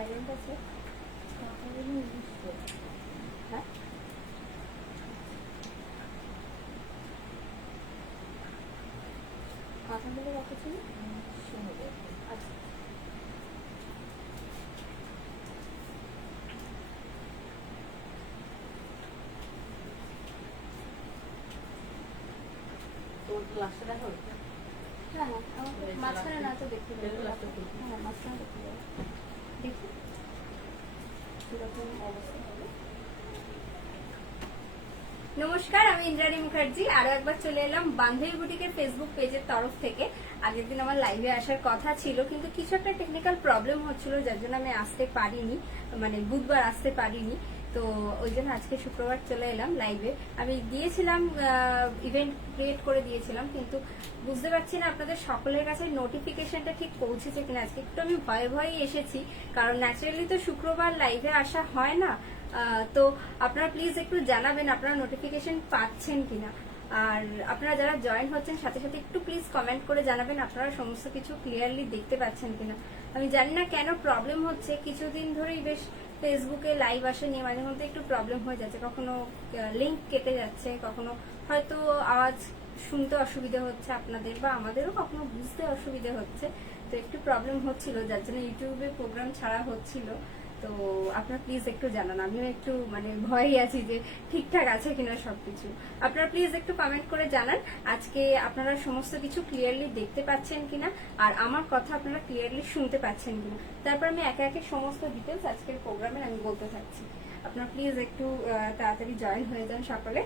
Silent আছে। হ্যাঁ কাঁথা বলে রাখেছিল আচ্ছা তোর ক্লাসটা দেখো। হ্যাঁ হ্যাঁ আমাকে মাঝখানে না তো দেখতে পাবো। হ্যাঁ মাঝখানে দেখতে পাবো। দেখি কিরকম অবস্থা হবে। নমস্কার, আমি ইন্দ্রাণী মুখার্জি। আরো একবার চলে এলাম বান্ধবী বুটিকের ফেসবুক পেজের তরফ থেকে। আগের দিন আমার লাইভে আসার কথা ছিল, কিন্তু কিছু একটা টেকনিক্যাল প্রবলেম হচ্ছিল, যার জন্য আমি আসতে পারিনি, মানে বুধবার আসতে পারিনি। তো ওই জন্য আজকে শুক্রবার চলে এলাম লাইভে। আমি দিয়েছিলাম, ইভেন্ট ক্রিয়েট করে দিয়েছিলাম, কিন্তু বুঝতে পারছি না আপনাদের সকলের কাছে নোটিফিকেশনটা ঠিক পৌঁছেছে কিনা। আজকে একটু আমি ভয়ে ভয়েই এসেছি, কারণ ন্যাচারালি তো শুক্রবার লাইভে আসা হয় না। তো আপনারা প্লিজ একটু জানাবেন আপনারা নোটিফিকেশন পাচ্ছেন কিনা। আর আপনারা যারা জয়েন হচ্ছেন সাথে সাথে একটু প্লিজ কমেন্ট করে জানাবেন আপনারা সমস্ত কিছু ক্লিয়ারলি দেখতে পাচ্ছেন কিনা। আমি জানি না কেন প্রবলেম হচ্ছে, কিছুদিন ধরেই বেশ ফেসবুকে লাইভ আসে নিয়ে মাঝে মধ্যে একটু প্রবলেম হয়ে যাচ্ছে, কখনো লিঙ্ক কেটে যাচ্ছে, কখনো হয়তো আওয়াজ শুনতে অসুবিধা হচ্ছে আপনাদের, বা আমাদেরও কখনো বুঝতে অসুবিধা হচ্ছে। তো একটু প্রবলেম হচ্ছিল, যার জন্য ইউটিউবে প্রোগ্রাম ছাড়া হচ্ছিল। তো আপনারা প্লিজ একটু জানান, আমিও একটু মানে ভয়ই আছি যে ঠিকঠাক আছে কিনা সবকিছু। আপনারা প্লিজ একটু কমেন্ট করে জানান আজকে আপনারা সমস্ত কিছু ক্লিয়ারলি দেখতে পাচ্ছেন কিনা, আর আমার কথা আপনারা ক্লিয়ারলি শুনতে পাচ্ছেন কিনা। তারপর আমি একে একে সমস্ত ডিটেলস আজকের প্রোগ্রামের আমি বলতে থাকছি। আপনারা প্লিজ একটু তাড়াতাড়ি জয়েন হয়ে যান সকলে,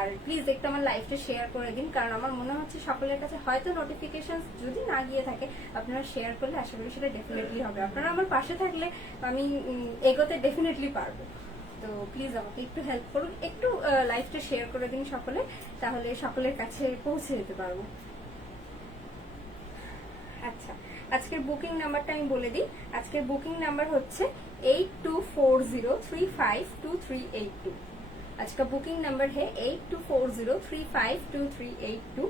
আর প্লিজ একটু আমার লাইভটা শেয়ার করে দিন, কারণ আমার মনে হচ্ছে সকলের কাছে হয়তো নোটিফিকেশন যদি না গিয়ে থাকে, আপনারা শেয়ার করলে আশা করি সেটা ডেফিনেটলি হবে। আপনারা আমার পাশে থাকলে আমি এগোতে ডেফিনেটলি পারবো। তো প্লিজ আমাকে একটু হেল্প করুন, একটু লাইভটা শেয়ার করে দিন সকলে, তাহলে সকলের কাছে পৌঁছে যেতে পারবো। আচ্ছা, আজকের বুকিং নাম্বারটা আমি বলে দিই। আজকের বুকিং নাম্বার হচ্ছে 8240352382। आज का बुकिंग नंबर है 8240352382।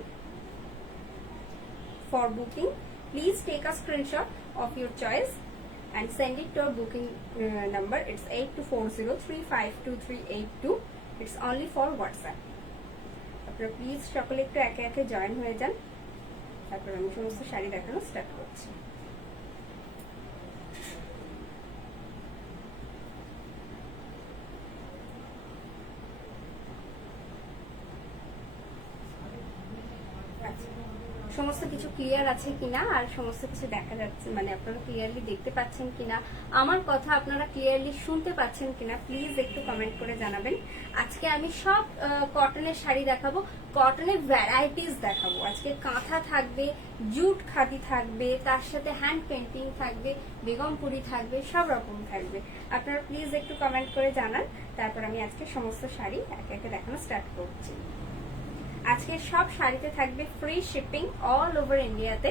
For booking, please take a screenshot of your choice and send it to our booking number. It's 8240352382. It's only for WhatsApp. আপনারা প্লিজ সকলে একটু একে একে জয়েন হয়ে যান, তারপর আমি সমস্ত শাড়ি দেখানো স্টার্ট করছি। সমস্ত কিছু ক্লিয়ার আছে কিনা আর সমস্ত কিছু দেখা যাচ্ছে, মানে আপনারা ক্লিয়ারলি দেখতে পাচ্ছেন কিনা, আমার কথা আপনারা ক্লিয়ারলি শুনতে পাচ্ছেন কিনা, প্লিজ একটু কমেন্ট করে জানাবেন। আজকে আমি সব কটনের শাড়ি দেখাবো, কটনের ভ্যারাইটিস দেখাবো। আজকে কাঁথা থাকবে, জুট খাদি থাকবে, তার সাথে হ্যান্ড পেন্টিং থাকবে, বেগমপুরি থাকবে, সব রকম থাকবে। আপনারা প্লিজ একটু কমেন্ট করে জানান, তারপর আমি আজকে সমস্ত শাড়ি একে একে দেখানো স্টার্ট করছি। আজকে সব শাড়িতে থাকবে ফ্রি শিপিং অল ওভার ইন্ডিয়াতে,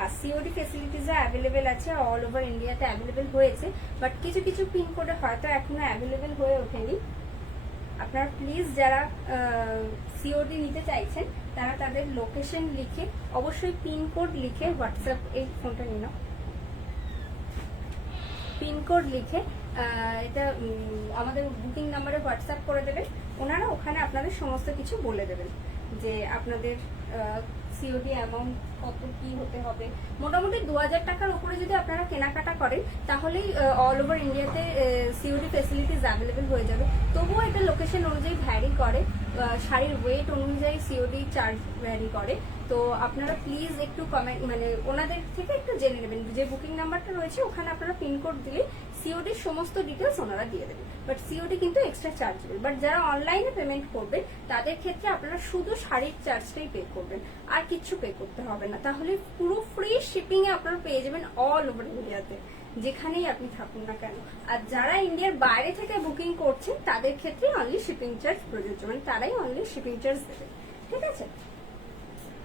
আর সিওডি ফেসিলিটিসও অ্যাভেলেবেল আছে, অল ওভার ইন্ডিয়াতে অ্যাভেলেবেল হয়েছে, বাট কিছু কিছু পিনকোডে হয়তো এখনো অ্যাভেলেবেল হয়ে ওঠেনি। আপনারা প্লিজ যারা সিওডি নিতে চাইছেন তারা তাদের লোকেশন লিখে, অবশ্যই পিনকোড লিখে হোয়াটসঅ্যাপ, এই ফোনটা নিয়ে নাও, পিনকোড লিখে এটা আমাদের বুকিং নাম্বারে হোয়াটসঅ্যাপ করে দেবেন। ওনারা ওখানে আপনাদের সমস্ত কিছু বলে দেবেন যে আপনাদের সিওডি অ্যামাউন্ট কত কি হতে হবে। মোটামুটি 2000 টাকার উপরে যদি আপনারা কেনাকাটা করেন তাহলেই অল ওভার ইন্ডিয়াতে সিওডি ফেসিলিটিস অ্যাভেলেবেল হয়ে যাবে। তবুও এটা লোকেশন অনুযায়ী ভ্যারি করে, শাড়ির ওয়েট অনুযায়ী সিওডি চার্জ ভ্যারি করে। তো আপনারা প্লিজ একটু কমেন্ট, মানে ওনাদের থেকে একটু জেনে নেবেন। যে বুকিং নাম্বারটা রয়েছে ওখানে আপনারা পিনকোড দিলে সিওডির সমস্ত ডিটেলস ওনারা দিয়ে দেবেন, বাট সিওডি কিন্তু এক্সট্রা চার্জেবল। বাট যারা অনলাইনে পেমেন্ট করবেন তাদের ক্ষেত্রে আপনারা শুধু শাড়ির চার্জটাই পে করবেন, আর কিছু পে করতে হবে না। তাহলে পুরো ফ্রি শিপিং এ আপনারা পেয়ে যাবেন অল ওভার ইন্ডিয়াতে, যেখানেই আপনি থাকুন না কেন। আর যারা ইন্ডিয়ার বাইরে থেকে বুকিং করছেন তাদের ক্ষেত্রে অনলি শিপিং চার্জ প্রযোজ্য, মানে তারাই অনলি শিপিং চার্জ দেবে। ঠিক আছে,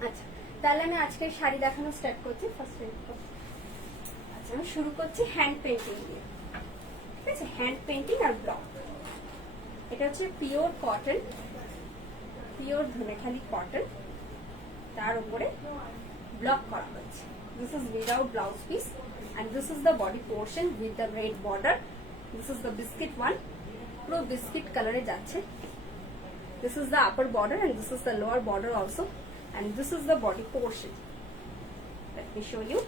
আচ্ছা তাহলে আমি আজকের শাড়ি দেখানো স্টার্ট করছি। ফার্স্ট আচ্ছা আমি শুরু করছি হ্যান্ড পেন্টিং দিয়ে। ঠিক আছে, হ্যান্ড পেন্টিং আর ব্লক। এটা হচ্ছে pure cotton, pure Dhaniakhali cotton, তার উপরে ব্লক করা হয়েছে। This is without blouse piece, and this is the body portion with the red border. This is the biscuit one. Puro biscuit color e jacche. This is the upper border and this is the lower border also, and this is the body portion. Let me show you.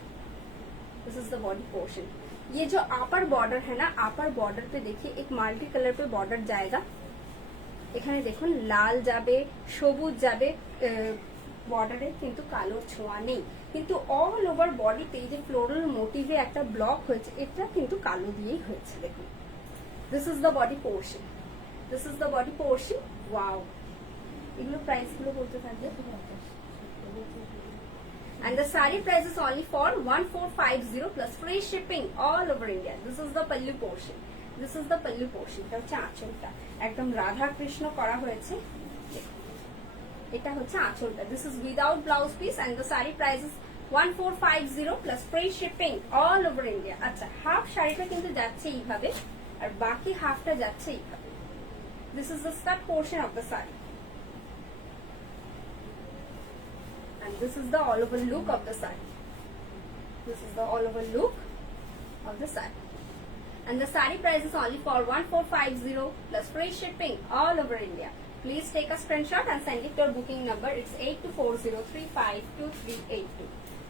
This is the body portion. ये जो upper border है ना, upper border पे देखिए एक multi colour पे border जाएगा। এখানে দেখুন লাল যাবে, সবুজ যাবে বর্ডারে, কিন্তু কালো ছোঁয়া নেই। কিন্তু অল ওভার বডিতে যে ফ্লোরাল মোটিভে একটা ব্লক হয়েছে, এটা কিন্তু কালো দিয়েই হয়েছে। দেখুন, this is the body portion, this is the body portion. Wow, এগুলো প্রাইস গুলো বলতে থাকবে। And the saree price is only for 1450 plus free shipping all over India. This is the pallu portion. This is the pallu portion. এটা হচ্ছে আঁচলটা, একদম রাধা কৃষ্ণ করা হয়েছে। এটা হচ্ছে আঁচলটা। This is without blouse piece and the saree price is 1450 plus free shipping all over India. আচ্ছা, হাফ শাড়িটা কিন্তু যাচ্ছে এইভাবে আর বাকি হাফটা যাচ্ছে এইভাবে। This is the skirt portion of the saree. And this is the all over look of the saree. This is the all over look of the saree. And the saree price is only for 1450 plus free shipping all over India. Please take a screenshot and send it to our booking number. It's 8240352382.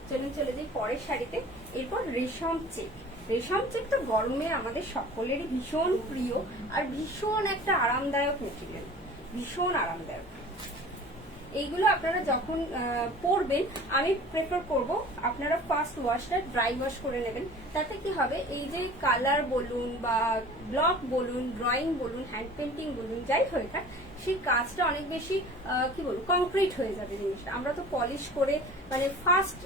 চলুন চলে যাই পরের শাড়িতে। এরপর রেশম check. রেশম check তো গরমে আমাদের সকলেরই ভীষণ প্রিয় আর ভীষণ একটা আরামদায়ক মেটেরিয়াল, ভীষণ আরামদায়ক। এইগুলো আপনারা যখন পরবেন, আমি প্রেফার করব আপনারা ফার্স্ট ওয়াশটা ড্রাই ওয়াশ করে নেবেন। তাতে কি হবে, এই যে কালার বলুন বা ব্লক বলুন, ড্রয়িং বলুন, হ্যান্ড পেন্টিং বলুন, যাই হয়ে থাক, সেই কাজটা অনেক বেশি কি বলবো কংক্রিট হয়ে যাবে জিনিসটা। আমরা তো পলিশ করে মানে ফার্স্ট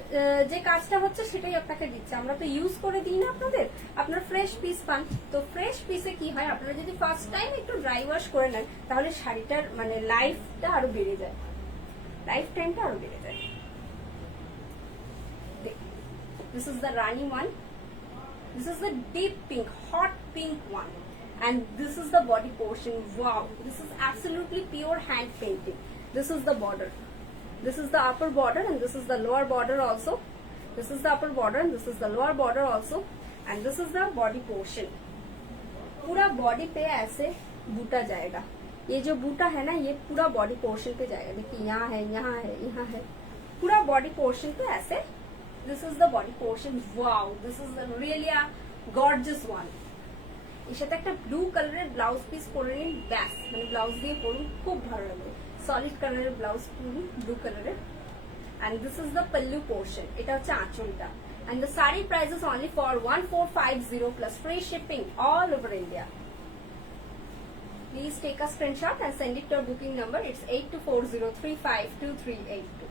যে কাজটা হচ্ছে সেটাই আপনাকে দিচ্ছে, আমরা তো ইউজ করে দিই না আপনাদের, আপনার ফ্রেশ পিস পান। তো ফ্রেশ পিসে কি হয়, আপনারা যদি ফার্স্ট টাইম একটু ড্রাই ওয়াশ করে নেন, তাহলে শাড়িটার মানে লাইফটা আরো বেড়ে যায়, লাইফ টাইমটা আরো বেড়ে যায়। This is the Rani one. This is the deep pink, hot pink one. And this is the body portion. Wow, this is absolutely pure hand painting. This is the border. This is the upper border and this is the lower border also. This is the upper border and this is the lower border also. And this is the body portion. पूरा body पे ऐसे बूटा जाएगा। ये जो बूटा है ना, ये पूरा बॉडी पोर्शन पे जाएगा। देखिए यहाँ है, यहाँ है, यहाँ है, पूरा बॉडी पोर्शन पे ऐसे। This is the body portion. Wow, this is the really gorgeous one. এর সাথে একটা ব্লু কালারের ব্লাউজ পিস পরে নিন, ব্যাস, মানে ব্লাউজ দিয়ে পরুন, খুব ভালো লাগবে। সলিড কালারের ব্লাউজ পরুন, ব্লু কালারের। And this is the pallu portion, এটা হচ্ছে আঁচলটা। And the sari price is only for 1450 plus free shipping all over India. Please take a screenshot and send it to our booking number. It's 8240352382.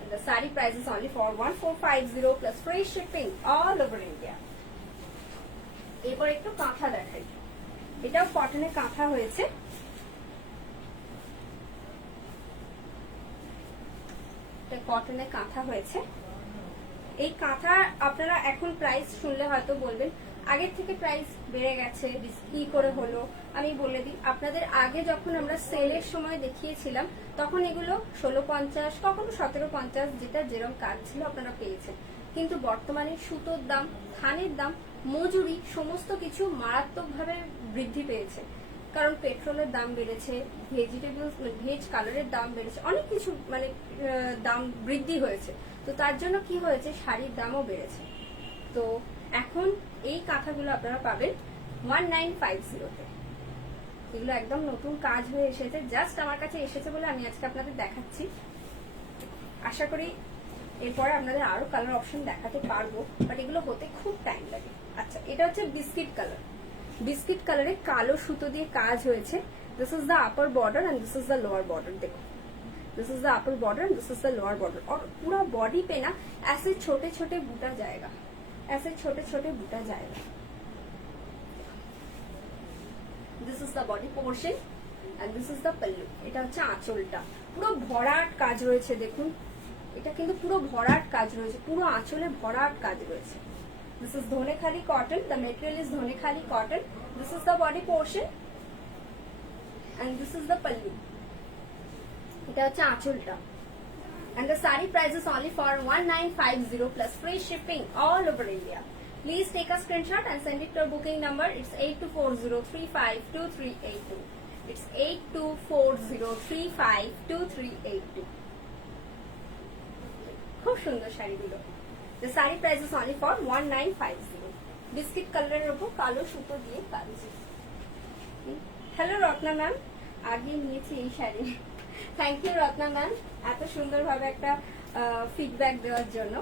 And the saree price is only for 1450 plus free shipping all over India. এরপর একটু কাঁথা দেখাই। এটাও কটনের কাঁথা হয়েছে। এটা কটনের কাঁথা হয়েছে। এই কাঁথা আপনারা এখন প্রাইস শুনলে হয়তো বলবেন আগের থেকে প্রাইস বেড়ে গেছে, কি করে হলো। আমি বলে দিই, আপনাদের আগে যখন আমরা সেলের সময় দেখিয়েছিলাম তখন এগুলো 1650, কখনো 1750, যেটা যেরকম কাজ ছিল আপনারা পেয়েছেন। কিন্তু বর্তমানে সুতোর দাম, থানের দাম, মজুরি সমস্ত কিছু মারাত্মকভাবে বৃদ্ধি পেয়েছে। কারণ পেট্রোলের দাম বেড়েছে, ভেজিটেবলস ভেজ কালারের দাম বেড়েছে, অনেক কিছু মানে দাম বৃদ্ধি হয়েছে। তো তার জন্য কি হয়েছে, শাড়ির দামও বেড়েছে। তো এখন এই কাঁথাগুলো আপনারা পাবেন 1950-তে। এগুলো একদম নতুন কাজ হয়ে এসেছে, জাস্ট আমার কাছে এসেছে বলে আমি আজকে আপনাদের দেখাচ্ছি। আশা করি এরপরে আপনাদের আরো কালার অপশন দেখাতে পারবো, বাট এগুলো হতে খুব টাইম লাগে। আচ্ছা, এটা হচ্ছে বিস্কিট কালার। বিস্কিট কালারে কালো সুতো দিয়ে কাজ হয়েছে। This is the upper border and this is the lower border. देखो, this is the upper border and this is the lower border. और पूरा बॉडी पे ना ऐसे छोटे छोटे बूटा जाएगा, ऐसे छोटे छोटे बूटा जाएगा। This is the body portion and this is the pallu. এটা হচ্ছে আঁচলটা, পুরো ভরাট কাজ রয়েছে। দেখুন, এটা কিন্তু পুরো ভরাট কাজ রয়েছে, পুরো আঁচলে ভরাট কাজ রয়েছে। This is Dhaniakhali cotton, the material is Dhaniakhali cotton. This is the body portion and this is the pallu. এটা হচ্ছে আঁচলটা। And the sari price is only for 1950 plus free shipping all over India. Please take a screenshot and send it to our booking number. It's 8240352382. It's 8240352382. খুব সুন্দর শাড়িগুলো। The sari price is only for 1950. Biscuit কালারের উপর কালো সুতো দিয়ে কাজ। Hello Ratna ma'am, আগে নিয়েছি এই শাড়ি। থ্যাংক ইউ রত্না ম্যাম এত সুন্দরভাবে একটা ফিডব্যাক দেওয়ার জন্য।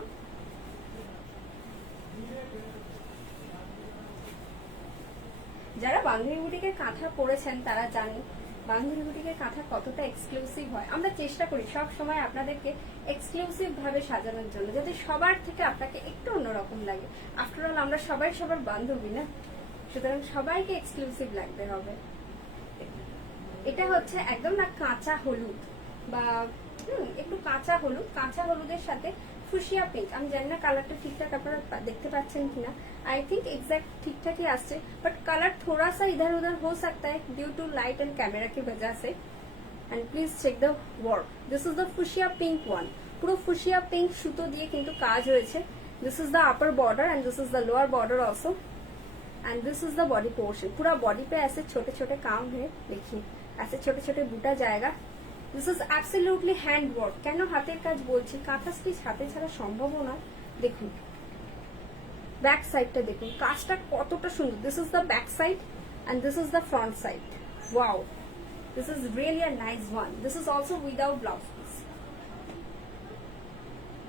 যারা বান্ধবী বুটিকের কাঁথা পরেছেন তারা জানেন বান্ধবী বুটিকের কাঁথা কতটা এক্সক্লুসিভ হয়। আমরা চেষ্টা করি সব সময় আপনাদেরকে এক্সক্লুসিভ ভাবে সাজানোর জন্য, যাতে সবার থেকে আপনাকে একটু অন্যরকম লাগে। আফটার অল আমরা সবাই সবার বান্ধবী না, সুতরাং সবাইকে এক্সক্লুসিভ লাগতে হবে। এটা হচ্ছে একদম না কাঁচা হলুদ বা একটু কাঁচা হলুদের সাথে ফুশিয়া পিঙ্ক। আমি জানি না কালারটা ঠিকঠাক আপনারা দেখতে পাচ্ছেন কিনা, आई थिंक एग्जैक्ट ठीक ठाक ही आसছে, बट कलर थोड़ा सा इधर उधर हो सकता है due to light and camera की वजह से। And please check the work. This is the fuchsia pink one. পুরো ফুশিয়া পিঙ্ক সুতো দিয়ে কিন্তু কাজ হয়েছে। This is the upper border and this is the lower border also and this is the body portion. पूरा body पे ऐसे छोटे छोटे काम है, देखिए ऐसे छोटे छोटे बूटा जाएगा। This is absolutely hand work. কেন হাতের কাজ বলছি, কাঁথা স্টিচ হাতে ছাড়া সম্ভব না। দেখুন ব্যাক সাইডটা দেখুন, কাজটা কতটা সুন্দর। This is the back side and this is the front side. Wow, this is really a nice one. This is also without blouse piece.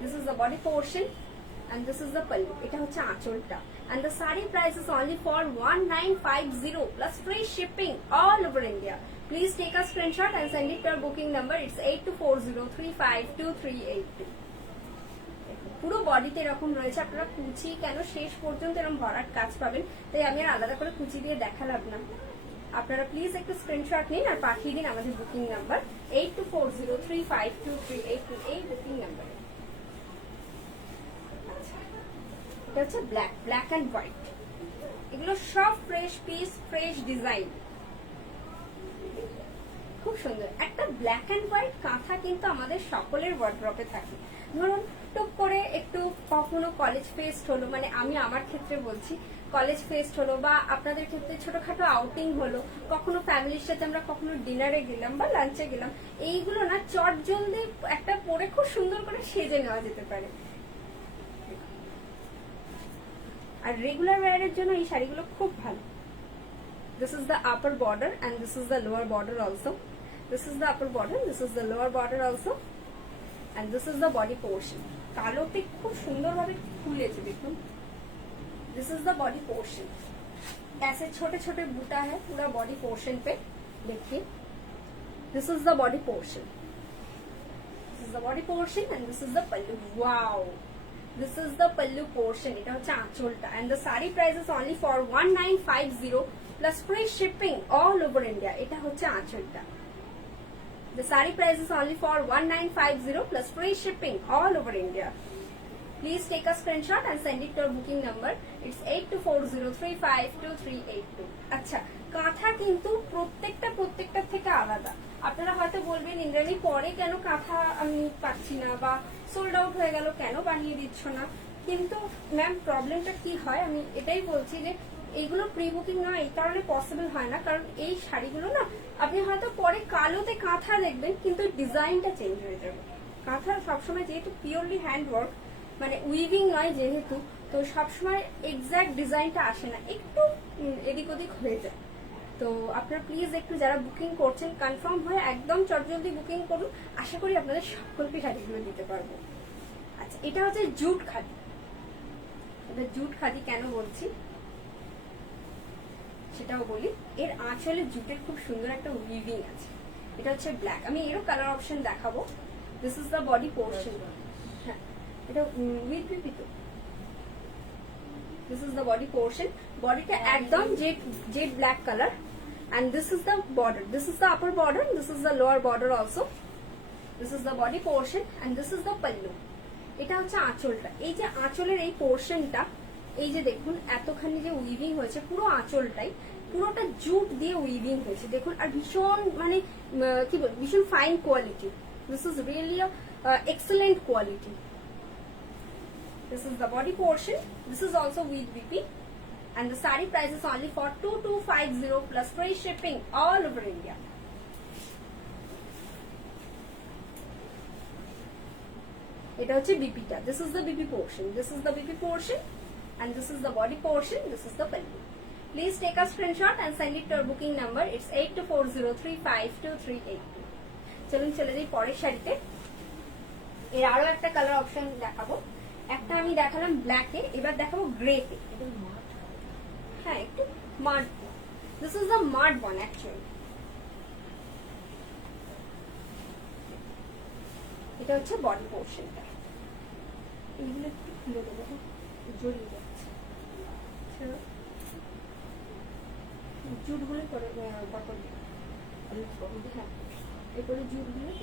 This is the body portion and this is the pallu. এটা হচ্ছে আঁচলটা। And the sari price is only for 1950 plus free shipping all over India. Please take a screenshot and send it to our booking number. It's 8240352382। পুরো বডিতে এরকম রয়েছে। আপনারা কুচি কেন শেষ পর্যন্ত এরকম ভরাট কাজ পাবেন, তাই আমি আর আলাদা করে কুচি দিয়ে দেখালাম না। আপনারা প্লিজ একটু স্ক্রিনশট নিন আর পাঠিয়ে দিন আমাদের বুকিং নাম্বার 8240352382 এই বুকিং নাম্বারে। এটা হচ্ছে ব্ল্যাক এন্ড হোয়াইট। এগুলো সব ফ্রেশ পিস, ফ্রেশ ডিজাইন, খুব সুন্দর। একটা ব্ল্যাক এন্ড হোয়াইট কাঁথা কিন্তু আমাদের সকলের ওয়ার্ড্রপে থাকে। ধরুন টুক করে একটু কখনো কলেজ ফেস্ট হলো, মানে আমি আমার ক্ষেত্রে বলছি, কলেজ ফেস্ট হলো বা আপনাদের ক্ষেত্রে ছোটখাটো আউটিং হলো, কখনো ফ্যামিলির সাথে আমরা কখনো ডিনারে গেলাম বা লাঞ্চে গেলাম, এইগুলো না চট জলদি একটা পরে খুব সুন্দর করে সেজে নেওয়া যেতে পারে। আর রেগুলার ওয়্যারের জন্য এই শাড়িগুলো খুব ভালো। This is the upper border and this is the lower border also. This is the upper border, this is the lower border also and this is the body portion. কালোতে খুব সুন্দরভাবে খুলেছে দেখুন। This is the body portion. ऐसे छोटे छोटे बूटा है पूरा बॉडी पोर्शन पे, देखिए this is the body portion. This is the body portion and this is the pallu. Wow, this is the pallu portion. এটা হচ্ছে আঁচলটা and the sari price is only for 1950 plus free shipping all over India. এটা হচ্ছে আঁচলটা। The saree price is only for 1950 plus free shipping all over India. Please take a screenshot and send it to our booking number. It's 8240352382. আচ্ছা, কাঁথা কিন্তু প্রত্যেকটা থেকে আলাদা। আপনারা হয়তো বলবেন ইন্দ্রাণী পরে কেন কাঁথা আমি পাচ্ছি না বা সোল্ড আউট হয়ে গেল, কেন বানিয়ে দিচ্ছ না। কিন্তু ম্যাম প্রবলেমটা কি হয় আমি এটাই বলছি যে এইগুলো প্রি বুকিং না এই কারণে পসিবল হয় না, কারণ এই শাড়িগুলো না আপনি হয়তো পরে কালোতে কাঁথা দেখবেন কিন্তু ডিজাইনটা চেঞ্জ হয়ে যাবে। কাঁথা সবসময় যেহেতু পিওরলি হ্যান্ড ওয়ার্ক, মানে উইভিং নয় যেহেতু, তো সবসময় এক্সাক্ট ডিজাইনটা আসে না, একটু এদিক ওদিক হয়ে যায়। তো আপনারা প্লিজ একটু যারা বুকিং করছেন কনফার্ম হয়ে একদম চটজলদি বুকিং করুন। আশা করি আপনাদের সকলকে শাড়িগুলো দিতে পারবো। আচ্ছা, এটা হচ্ছে জুট খাদি। এটা জুট খাদি কেন বলছি সেটাও বলি। এর আঁচলে জুটের খুব সুন্দর একটা উইভিং আছে। এটা হচ্ছে ব্ল্যাক। আমি এরও কালার অপশন দেখাবো। This is the body portion. হ্যাঁ, এটা উইথ তো this is the body portion. বডিটা একদম jet black colour and this is the border. This is the upper border, this is the lower border also. This is the body portion and this is the pallu. এটা হচ্ছে আঁচলটা। এই যে আঁচলের এই পোর্শনটা, এই যে দেখুন এতখানি যে উইভিং হয়েছে পুরো আঁচলটাই, পুরোটা জুট দিয়ে উইভিং হয়েছে দেখুন। আর ভীষণ মানে কি বল, ভীষণ fine quality. This is really excellent quality. This is the body portion. This is also with BP, and the sari price is only for 2250 plus free shipping all over India. এটা হচ্ছে বিপিটা. This is the BP portion. This is the BP portion, and this is the body portion. This is the pallu. Please take a screenshot and send it to our booking number. It's 8240352382. চলুন চলে যাই পরের শাড়িতে. এর আরো একটা colour option দেখাবো. একটা আমি দেখালাম ব্ল্যাকে, এবার দেখাবো গ্রেতে. হ্যাঁ, একটু mud. This is the mud one actually. এটা হচ্ছে বডি পোর্শনটা. এগুলো একটু খুলে দেবো, জড়িয়ে যাচ্ছে. জুটগুলো করে বটল. হ্যাঁ, এরপরে জুটগুলো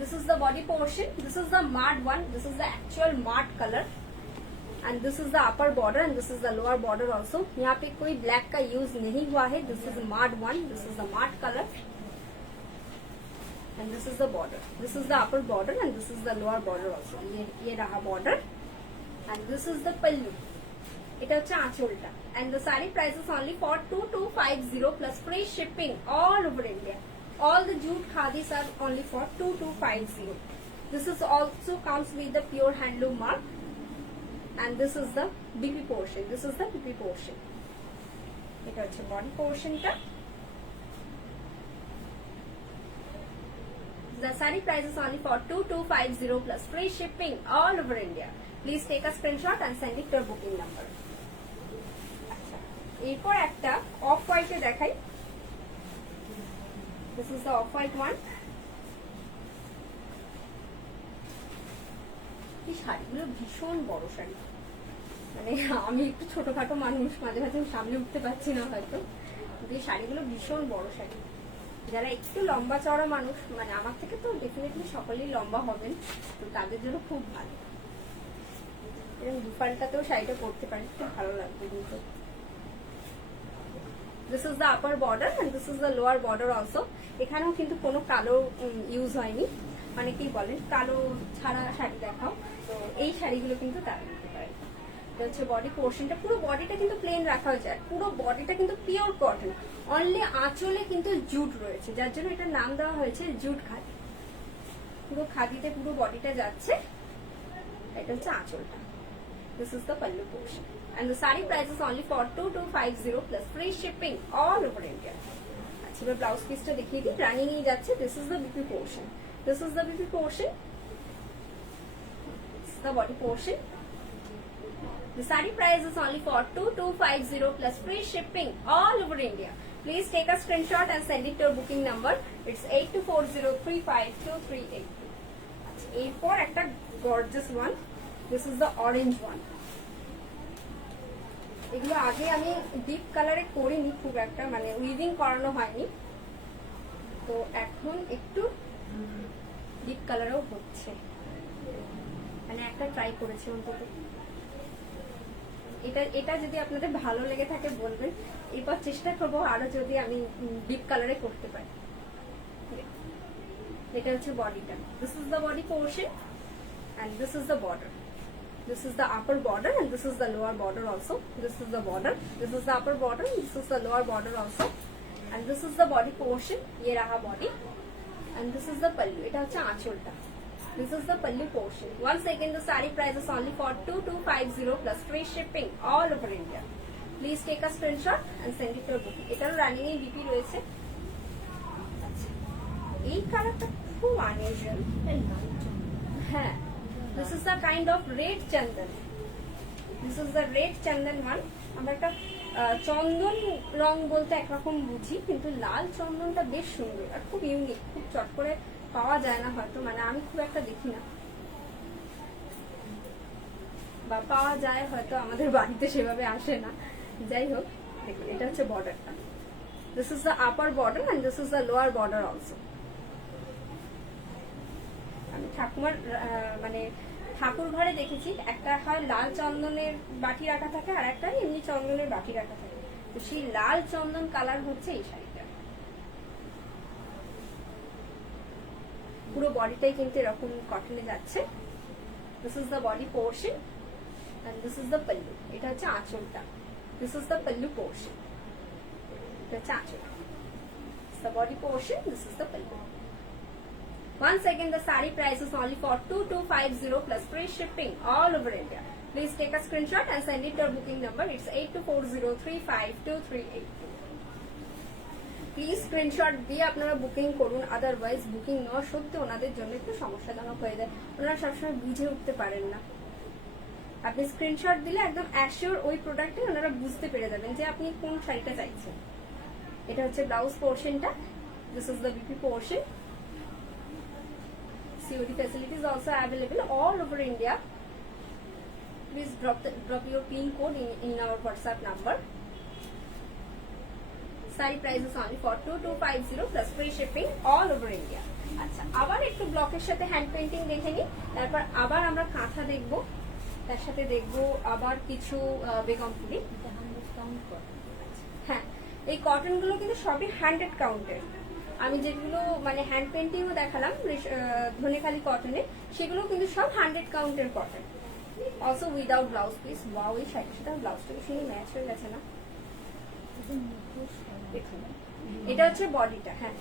This is the body portion. This is the mud one. This is the actual mud color, and this is the upper border and this is the lower border also. यहाँ पे कोई black का use नहीं हुआ है. This is mud one. This is the mud color, and this is the border. This is the upper border and this is the lower border also. ये रहा border, and this is the pallu. এটা হচ্ছে আঁচলটা, and the saree price is only for 2250 plus free shipping all over India. All the jute khadis are only for 2250. This is also comes with the pure handloom mark, and this is the BP portion. This is the BP portion. এটা হচ্ছে body portionটা. The saree price is only for 2250 plus free shipping all over India. Please take a screenshot and send it to our booking number. আচ্ছা, এরপর একটা of হোয়াইটে দেখাই. This is the off-white one. এই শাড়িগুলো ভীষণ বড় শাড়ি. মানে আমি একটু ছোটখাটো মানুষ, মাঝে মাঝে সামনে উঠতে পারছি না হয়তো, কিন্তু এই শাড়িগুলো ভীষণ বড় শাড়ি. যারা একটু লম্বা চওড়া মানুষ, মানে আমার থেকে তো ডেফিনেটলি সকলেই লম্বা হবেন, তো তাদের জন্য খুব ভালো. এরকম দুপাল্টাতেও শাড়িটা পরতে পারেন, খুব ভালো লাগবে কিন্তু. This is the upper border and this is the lower border also. এখানেও কিন্তু কোনো কালো ইউজ হয়নি. মানে কি বলেন, কালো ছাড়া শাড়ি দেখাও, তো এই শাড়িগুলো কিন্তু তারা নিতে পারে. এটা হচ্ছে বডি পোর্শনটা. পুরো বডিটা কিন্তু প্লেন রাখা যায়, পুরো বডিটা কিন্তু পিওর কটন. অনলি আঁচলে কিন্তু জুট রয়েছে, যার জন্য এটার নাম দেওয়া হয়েছে জুট খাদি. পুরো খাদিতে পুরো বডিটা যাচ্ছে. এটা হচ্ছে আঁচলটা. This is the pallu portion, and the saree price is only for 2250 plus free shipping all over India. আচ্ছা, এবার ব্লাউজ পিসটা দেখিয়ে দিই. রানিং এই যাচ্ছে. This is the BP portion. This is the BP portion. This is the body portion. The saree price is only for 2250 plus free shipping all over India. Please take a screenshot and send it to our booking number. It's 8240352382. আচ্ছা, এরপর একটা gorgeous one. This is the orange one. এগুলো আগে আমি deep কালারে করিনি খুব একটা, মানে উইভিং করানো হয়নি, তো এখন একটু ডিপ কালারও হচ্ছে. মানে একটা ট্রাই করেছি অন্তত. এটা যদি আপনাদের ভালো লেগে থাকে বলবেন. এরপর চেষ্টা করবো আরো যদি আমি ডিপ কালারে করতে পারি. এটা হচ্ছে বডিটা. This is the body portion and this is the border. This is the upper border and this is the lower border also. This is the border. This is the upper border. This is the lower border also. And this is the body portion. ये रहा body. And this is the pallu. এটা হচ্ছে আঁচলটা. This is the pallu portion. Once again, the saree price is only for 2250 plus free shipping all over India. Please take a screenshot and send it to our booking. এটারও running এ BP রয়েছে. আচ্ছা, এই কালারটা খুব unusual. হ্যাঁ, this is the kind of red chandan. This is the red chandan one. আমরা একটা চন্দন রং বলতে একরকম বুঝি, কিন্তু লাল চন্দনটা বেশ সুন্দর আর খুব ইউনিক. খুব চট করে পাওয়া যায় না হয়তো, মানে আমি খুব একটা দেখি না, বা পাওয়া যায় হয়তো আমাদের বাড়িতে সেভাবে আসে না. যাই হোক, দেখুন এটা হচ্ছে বর্ডারটা. This is the upper border and this is the lower border also. আমি ঠাকুমার মানে ঠাকুর ঘরে দেখেছি একটা হয় লাল চন্দনের বাটি রাখা থাকে আর একটা এমনি চন্দনের বাটি রাখা থাকে. তো সেই লাল চন্দন কালার হচ্ছে এই শাড়িটা. পুরো বডিটাই কিন্তু এরকম কটনে যাচ্ছে। This is the body portion and this is the pallu. এটা হচ্ছে আঁচলটা। This is the pallu portion. এটা হচ্ছে আঁচল। The body portion, this is the pallu. Once again, the sari price is only for 2250 plus free shipping all over India. Please take a screenshot and send it to our booking number. It's 8240352382. Please screenshot দিয়ে আপনারা booking করুন, otherwise booking নেওয়া সত্যি ওনাদের জন্য একটু সমস্যাজনক হয়ে যায়। ওনারা সবসময় বুঝে উঠতে পারেন না। আপনি স্ক্রিনশট দিলে একদম অ্যাসিওর ওই প্রোডাক্টে ওনারা বুঝতে পেরে যাবেন যে আপনি কোন শাড়িটা চাইছেন। এটা হচ্ছে ব্লাউজ পোর্শনটা। This is the BP portion. COD facility is also available all over India. Please drop your PIN code in our WhatsApp number. Sari price is only for 2250 plus free shipping all over India. আচ্ছা, আবার একটু ব্লকের সাথে hand painting দেখে নিই, তারপর আবার আমরা কাঁথা দেখব, তার সাথে দেখব আবার কিছু বেগমপুরি। হ্যাঁ, এই কটন গুলো কিন্তু সবই 100 কাউন্টের। আমি যেগুলো মানে হ্যান্ড পেইন্টিংও দেখালাম ধনেখালি কটনে, সেগুলো কিন্তু সব 100 কাউন্টের cotton. Also without blouse piece. Wow, এই শাড়ির সাথে ব্লাউজটা শুনে ম্যাচ হয়ে গেছে না? এটা হচ্ছে বডিটা। হ্যাঁ,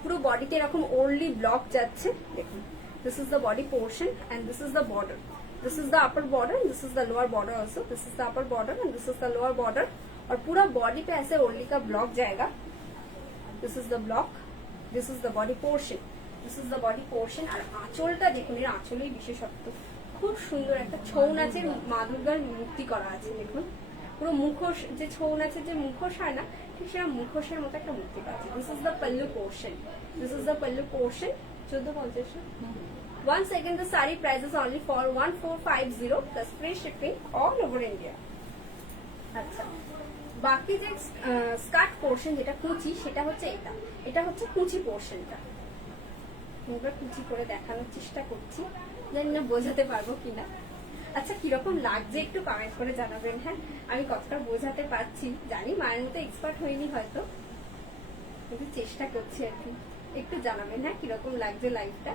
পুরো বডিতে এরকম ওরলি ব্লক যাচ্ছে। দেখুন, this is the body portion and this is the border. This is the upper border, this is the lower border also. This is the upper border and this is the lower border. और पूरा body पे ऐसे ओरली का block जाएगा। This is the block, this is the body portion, this is the body portion. আর আঁচলটা দেখুন, এর আঁচলেই বিশেষত্ব। খুব সুন্দর একটা ছৌ নাচের মা দুর্গার মূর্তি করা আছে। দেখুন, পুরো মুখোশ, যে ছৌ নাচের যে মুখোশ হয় না, ঠিক সেটা মুখোশের মতো একটা মূর্তি করা আছে। This is the pallu portion. This is the pallu portion. 1450। Once again, the sari price is only for 1450 plus free shipping all over India. আচ্ছা, বাকি যে স্কার্ট পোর্শন যেটা কুচি, সেটা হচ্ছে এটা। এটা হচ্ছে কুচি পোর্শনটা। এবার কুচি করে দেখানোর চেষ্টা করছি, জানি না বোঝাতে পারবো কিনা। আচ্ছা, কিরকম লাগছে একটু কমেন্ট করে জানাবেন। হ্যাঁ, আমি কতটা বোঝাতে পারছি জানি, মায়ের মতো এক্সপার্ট হইনি হয়তো, কিন্তু চেষ্টা করছি আর কি। একটু জানাবেন হ্যাঁ কিরকম লাগছে লাইভটা।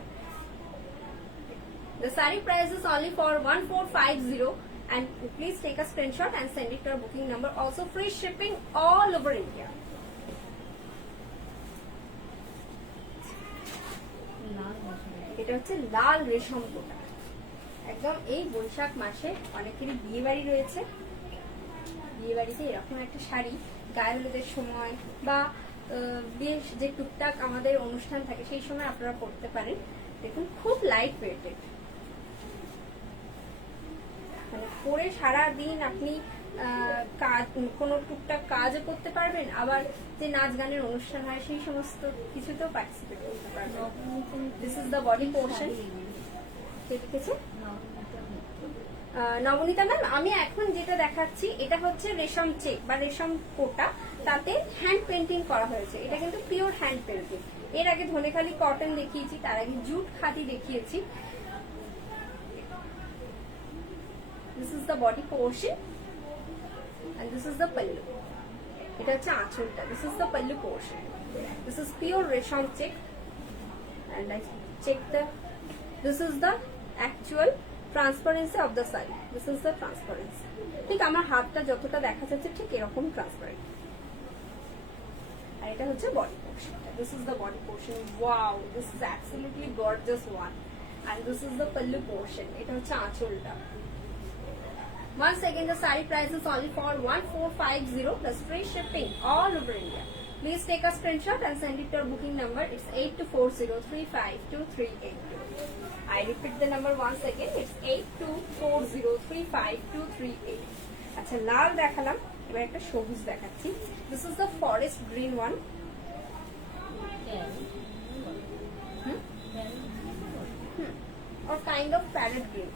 The sari price is only for 1450 and please take a screenshot and send it to our booking number. Also free shipping all over India. এটা হচ্ছে লাল রেশম কোটা। একদম এই বৈশাখ মাসে অনেকেরই বিয়ে বাড়ি রয়েছে। বিয়ে বাড়িতে এরকম একটা শাড়ি গায়ে হলুদের সময় বা বেশ যে টুকটাক আমাদের অনুষ্ঠান থাকে সেই সময় আপনারা পরতে পারেন। দেখুন, খুব লাইট ওয়েটেড, মানে পরে সারা দিন আপনি কাজ, কোনো টুকটাক কাজও করতে পারবেন, আবার যে নাচ গানের অনুষ্ঠান হয় সেই সমস্ত কিছুতেও পার্টিসিপেট করতে পারবেন। This is the body portion. কে লিখেছে? নবনীতা ম্যাম। আমি এখন যেটা দেখাচ্ছি এটা হচ্ছে রেশম চেক বা রেশম কোটা, তাতে হ্যান্ড পেন্টিং করা হয়েছে। এটা কিন্তু পিওর হ্যান্ড পেন্টিং। এর আগে ধনেখালি কটন দেখিয়েছি, তার আগে জুট খাদি দেখিয়েছি। This is the body portion and this is the pallu. এটা হচ্ছে আঁচলটা। This is the pallu portion. This is pure resham check and I check the. This is the actual transparency of the sari. This is the transparency. ঠিক আমার হাতটা যতটা দেখা যাচ্ছে ঠিক এরকম ট্রান্সপারেন্ট। আর এটা হচ্ছে বডি পোর্শনটা। This is the body portion. Wow, this is absolutely gorgeous one. And this is the pallu portion. এটা হচ্ছে আঁচলটা। Once again, the sari price is only for 1450 plus free shipping all over India. Please take a screenshot and send it to our booking number. It's 8240352382. I repeat the number once again. It's 8240352382. আচ্ছা, লাল দেখালাম, এবার একটা সবুজ দেখাচ্ছি। This is the forest green one. Or kind of parrot green.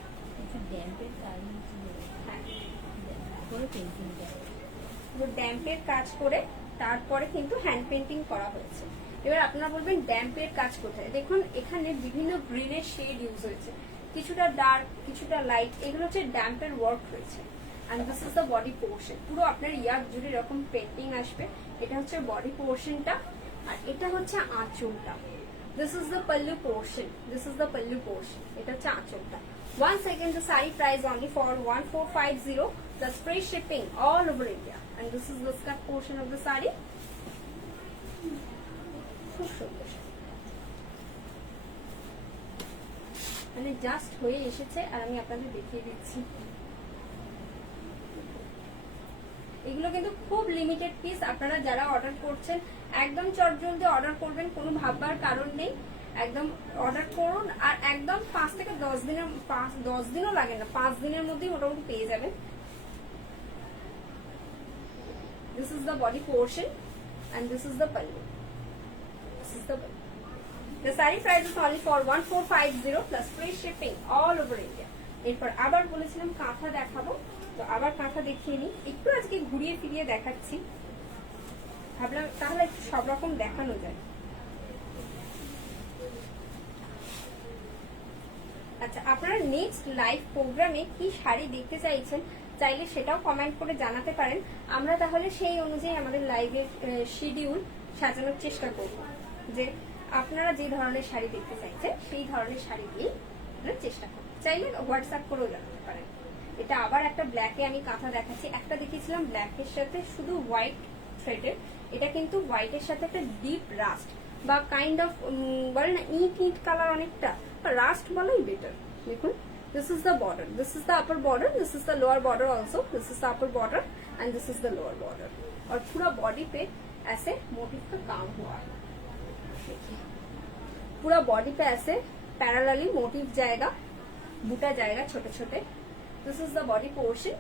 ড্যাম্পের কাজ করে তারপরে কিন্তু হ্যান্ড পেন্টিং করা হয়েছে। এবার আপনারা বলবেন ড্যাম্পের কাজ কোথায়? দেখুন, এখানে বিভিন্ন গ্রিনের শেড ইউজ হয়েছে, কিছুটা ডার্ক, কিছুটা লাইট। এগুলো হচ্ছে ড্যাম্পের ওয়ার্ক হয়েছে। And this is the body portion. পুরো আপনার ইয়ার জুড়ে এরকম পেন্টিং আসবে। এটা হচ্ছে বডি পোর্শনটা আর এটা হচ্ছে আঁচলটা। This is the pallu portion. This is the pallu portion. এটা হচ্ছে আঁচলটা. Once again, the saree price only for 1450 plus free shipping all over India. And this is the skirt portion of the saree. খুব সুন্দর. মানে just হয়ে এসেছে আর আমি আপনাদের দেখিয়ে দিচ্ছি. এগুলো কিন্তু খুব লিমিটেড পিস. আপনারা যারা অর্ডার করছেন একদম চটজলদি অর্ডার করবেন, কোনো ভাববার কারণ নেই. একদম অর্ডার করুন আর একদম 5 থেকে 10 দিনও লাগে না, 5 দিনের মধ্যেই মোটামুটি পেয়ে যাবেন. This is the body portion and this is the pallu. This is the pallu. The saree price is only for 1450 plus free shipping all over India. এরপর আবার বলেছিলাম কাঁথা দেখাবো, তো আবার কাঁথা দেখিয়ে নিই. একটু আজকে ঘুরিয়ে ফিরিয়ে দেখাচ্ছি, ভাবলাম তাহলে একটু সব রকম দেখানো যায়. আচ্ছা, আপনারা নেক্সট লাইভ প্রোগ্রামে কি শাড়ি দেখতে চাইছেন চাইলে সেটাও কমেন্ট করে জানাতে পারেন. আমরা তাহলে সেই অনুযায়ী আমাদের লাইভের শিডিউল সাজানোর চেষ্টা করব, যে আপনারা যে ধরনের শাড়ি দেখতে চাইছেন সেই ধরনের শাড়ি দিয়ে আপনারা চেষ্টা করুন. চাইলে হোয়াটসঅ্যাপ করেও জানাতে পারেন. এটা আবার একটা ব্ল্যাকে আমি কাঁথা দেখাচ্ছি. একটা দেখিয়েছিলাম ব্ল্যাকের সাথে শুধু হোয়াইট থ্রেডের, এটা কিন্তু হোয়াইটের সাথে একটা ডিপ রাস্ট বা কাইন্ড অফ বলে না ইট ইট কালার, অনেকটা রাস্ট বলাই বেটার. দেখুন, this is the border, this is the upper border, this is the lower border also, this is the upper border and this is the lower border. और पूरा body पे ऐसे motive का काम हुआ है. पूरा बॉडी पे ऐसे पैरेलली मोटिव जाएगा, बूटा जाएगा छोटे छोटे. This is the body portion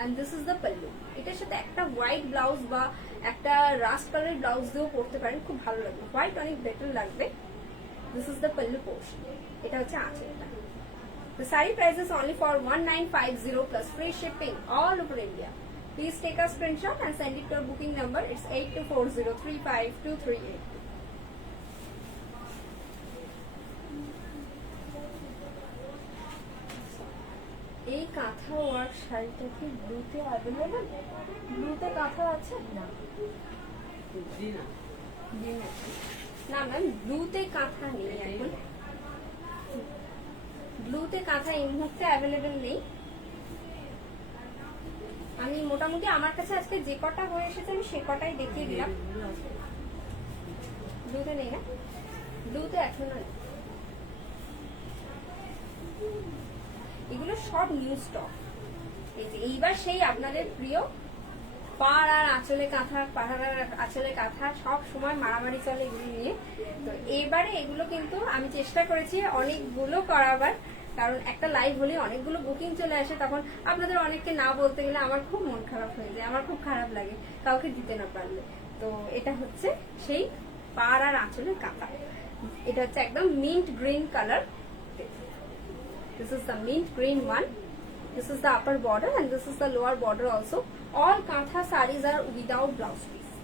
and this is the pallu. এটার সাথে একটা হোয়াইট ব্লাউজ বা একটা রাস্ট কালারের ব্লাউজ দিয়েও পরতে পারেন, খুব ভালো লাগবে. হোয়াইট অনেক বেটার লাগবে. This is the pallu portion. এটা হচ্ছে আঁচলটা. The saree price is only for 1950 plus free shipping all over India. Please take a screenshot and send it to our booking number. It's 8240352382. এই কাঁথা work শাড়িটা কি ব্লুতে available? ব্লুতে কাঁথা আছে না? না ম্যাম, ব্লুতে কাঁথা নেই এখন. ব্লুতে কাঁথা এই মুহূর্তে অ্যাভেলেবল নেই. আমি মোটামুটি আমার কাছে আজকে যে কটা হয়ে এসেছে আমি সে কটাই দেখিয়ে দিলাম. ব্লুতে নেই না? ব্লুতে এখনো নেই. এগুলো সব নিউ স্টক. এইবার সেই আপনাদের প্রিয় পাড় আর আঁচলে কাঁথা, পাহাড় আর আঁচলে কাঁথা সব সময় মারামারি চলে এগুলো নিয়ে. তো এবারে এগুলো কিন্তু আমি চেষ্টা করেছি অনেকগুলো করাবার, কারণ একটা লাইভ হলে অনেকগুলো বুকিং চলে আসে, তখন আপনাদের অনেককে না বলতে গেলে আমার খুব মন খারাপ হয়ে যায়, আমার খুব খারাপ লাগে কাউকে দিতে না পারলে. তো এটা হচ্ছে সেই পাড় আর আঁচলের কাঁথা. এটা হচ্ছে একদম mint green colour. This is the mint green one. This is the upper border and this is the lower border also. All kantha sarees are without blouse piece.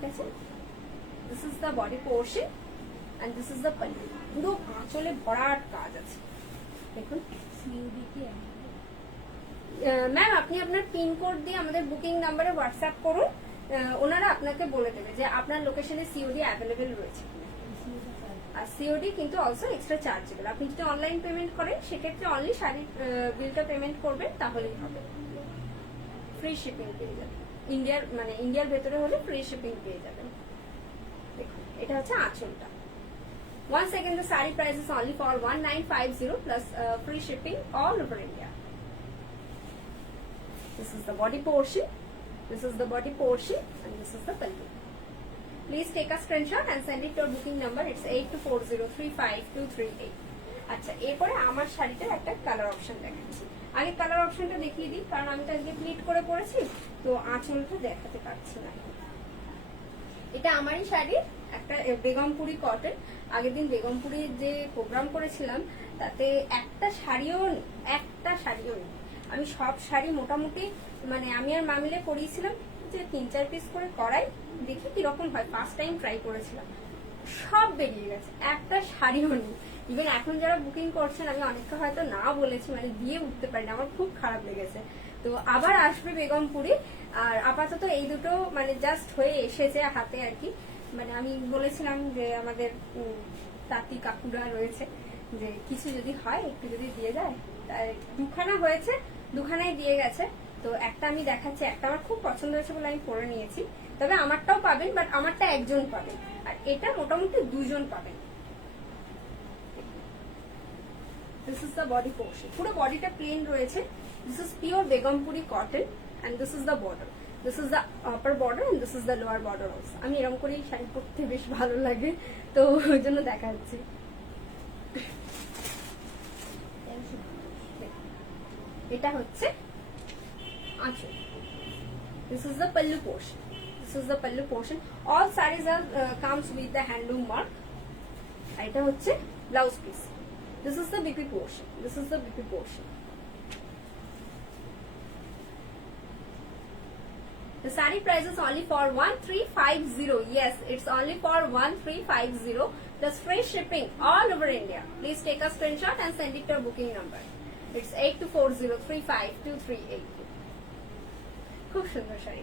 That's it. This is the body portion and this is the pallu. পুরো আঁচলে ভরাট কাজ আছে. দেখুন, ma'am আপনি আপনার pin code দিয়ে আমাদের বুকিং নাম্বারে হোয়াটসঅ্যাপ করুন, ওনারা আপনাকে বলে দেবে যে আপনার লোকেশনে সিওডি অ্যাভেলেবেল রয়েছে. আর সিওডি কিন্তু অলসো এক্সট্রা চার্জেবল. আপনি যদি অনলাইন পেমেন্ট করেন সেক্ষেত্রে অনলি শাড়ির বিলটা পেমেন্ট করবেন, তাহলেই হবে. ফ্রি শিপিং পেয়ে যাবেন. ইন্ডিয়ার ভেতরে হলে ফ্রি শিপিং পেয়ে যাবেন. দেখুন, এটা হচ্ছে আঁচলটা. Once again, the saree price is only for 1950 plus free shipping all over India. This is the body portion. This is the body portion and this is the pallu. Please take a screenshot and send it to our booking number. It's 8240352382. আচ্ছা, এরপরে আমার শাড়িটার একটা colour option দেখাচ্ছি. আগে colour অপশনটা দেখিয়ে দিই, কারণ আমি তো আজকে প্লিট করে পরেছি, তো আঁচলটা দেখাতে পারছি না. এটা আমারই শাড়ির একটা বেগমপুরি কটন. আগের দিন বেগমপুরির যে প্রোগ্রাম করেছিলাম তাতে একটা শাড়িও নেই. আমি সব শাড়ি মোটামুটি আমি আর মামিলে পরিয়েছিলাম যে 3-4 পিস করে করাই, দেখি কিরকম হয়. ফার্স্ট টাইম ট্রাই করেছিলাম, সব বেরিয়ে গেছে, একটা শাড়িও নেই. ইভেন এখন যারা বুকিং করছেন আমি অনেকটা হয়তো না বলেছি, দিয়ে উঠতে পারি না, আমার খুব খারাপ লেগেছে. তো আবার আসবে বেগমপুরি. আর আপাতত এই দুটো জাস্ট হয়ে এসেছে হাতে আর কি. মানে আমি বলেছিলাম যে আমাদের তাঁতি কাকুরা রয়েছে, যে কিছু যদি হয় একটু যদি দিয়ে যায়। তাই দুখানা হয়েছে, দুখানাই দিয়ে গেছে। তো একটা আমি দেখাচ্ছি, একটা আমার খুব পছন্দ হয়েছে বলে আমি পরে নিয়েছি। তবে আমারটাও পাবেন, বাট আমারটা একজন পাবেন, আর এটা মোটামুটি দুজন পাবেন। This is the body portion. পুরো বডিটা প্লেন রয়েছে। This is pure Begumpuri cotton and this is the border. This is the upper border and this is the lower border also. আমি এরকম করেই শাড়ি পরতে বেশ ভালো লাগে, তো ওই জন্য দেখাচ্ছি। এটা হচ্ছে আঁচল। This is the pallu portion. This is the pallu portion. All sarees are comes with the handloom mark. আর এটা হচ্ছে blouse piece. This is the BP portion. This is the BP portion. The saree price is only for 1350. Yes, it's only for 1350. Plus free shipping all over India. Please take a screenshot and send it to our booking number. It's 8240352382. খুব সুন্দর শাড়ি।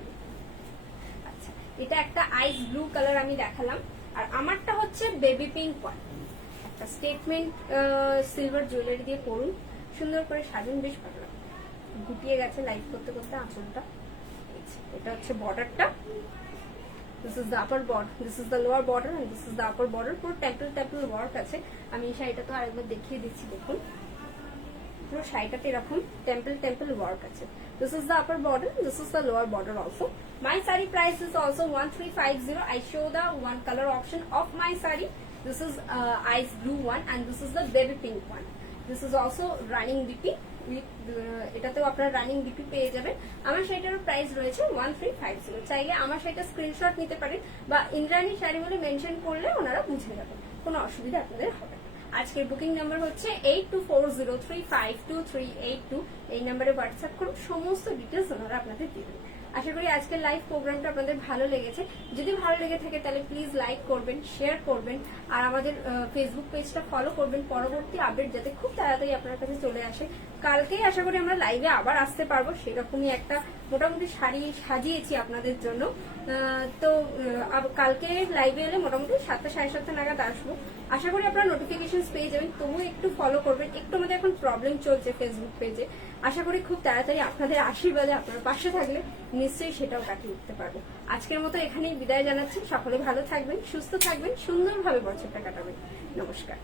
আচ্ছা, এটা একটা আইস blue colour আমি দেখালাম, আর আমারটা হচ্ছে baby pink one. একটা স্টেটমেন্ট সিলভার জুয়েলারি দিয়ে পরুন, সুন্দর করে সাজুন, বেশ ভালো লাগে। গুটিয়ে গেছে লাইট করতে করতে আঁচলটা। এটা হচ্ছে বর্ডারটা। This is the upper border, this is the lower border and this is the upper border. পুরো টেম্পল ওয়ার্ক আছে। আমি এই শাড়িটা তো আরেকবার দেখিয়ে দিচ্ছি, দেখুন পুরো শাড়িটাতে এরকম টেম্পল ওয়ার্ক আছে। This is the upper border, this is the lower border also. My saree price is also 1350. I show the one color option of my saree. This is ice blue one and this is the baby pink one. This is also running BP. এটাতেও আপনারা running BP পেয়ে যাবেন। আমার শাড়িটার price রয়েছে 1350। চাইলে আমার শাড়িটা স্ক্রিনশট নিতে পারেন বা ইন্দ্রাণী শাড়ি বলে মেনশন করলে ওনারা বুঝে যাবেন, কোনো অসুবিধা আপনাদের হবে না। আজকের বুকিং নাম্বার হচ্ছে 8240352382। এই নাম্বারে হোয়াটসঅ্যাপ করুন, সমস্ত ডিটেলস ওনারা আপনাদের দিবেন। আশা করি আজকের লাইভ প্রোগ্রামটা আপনাদের ভালো লেগেছে। যদি ভালো লেগে থাকে তাহলে প্লিজ লাইক করবেন, শেয়ার করবেন, আর আমাদের ফেসবুক পেজটা ফলো করবেন, পরবর্তী আপডেট যাতে খুব তাড়াতাড়ি আপনার কাছে চলে আসে। কালকেই আশা করি আমরা লাইভে আবার আসতে পারবো, সেরকমই একটা মোটামুটি শাড়ি সাজিয়েছি আপনাদের জন্য। তো কালকে লাইভে এলে মোটামুটি 7টা 7:30 নাগাদ আসবো। আশা করি আপনারা নোটিফিকেশন পেয়ে যাবেন, তবুও একটু ফলো করবেন। একটু আমাদের এখন প্রবলেম চলছে ফেসবুক পেজে, আশা করি খুব তাড়াতাড়ি আপনাদের আশীর্বাদে আপনার পাশে থাকলে নিশ্চয়ই সেটাও কাটিয়ে উঠতে পারবো। আজকের মতো এখানেই বিদায় জানাচ্ছি। সকলে ভালো থাকবেন, সুস্থ থাকবেন, সুন্দরভাবে বছরটা কাটাবেন। নমস্কার।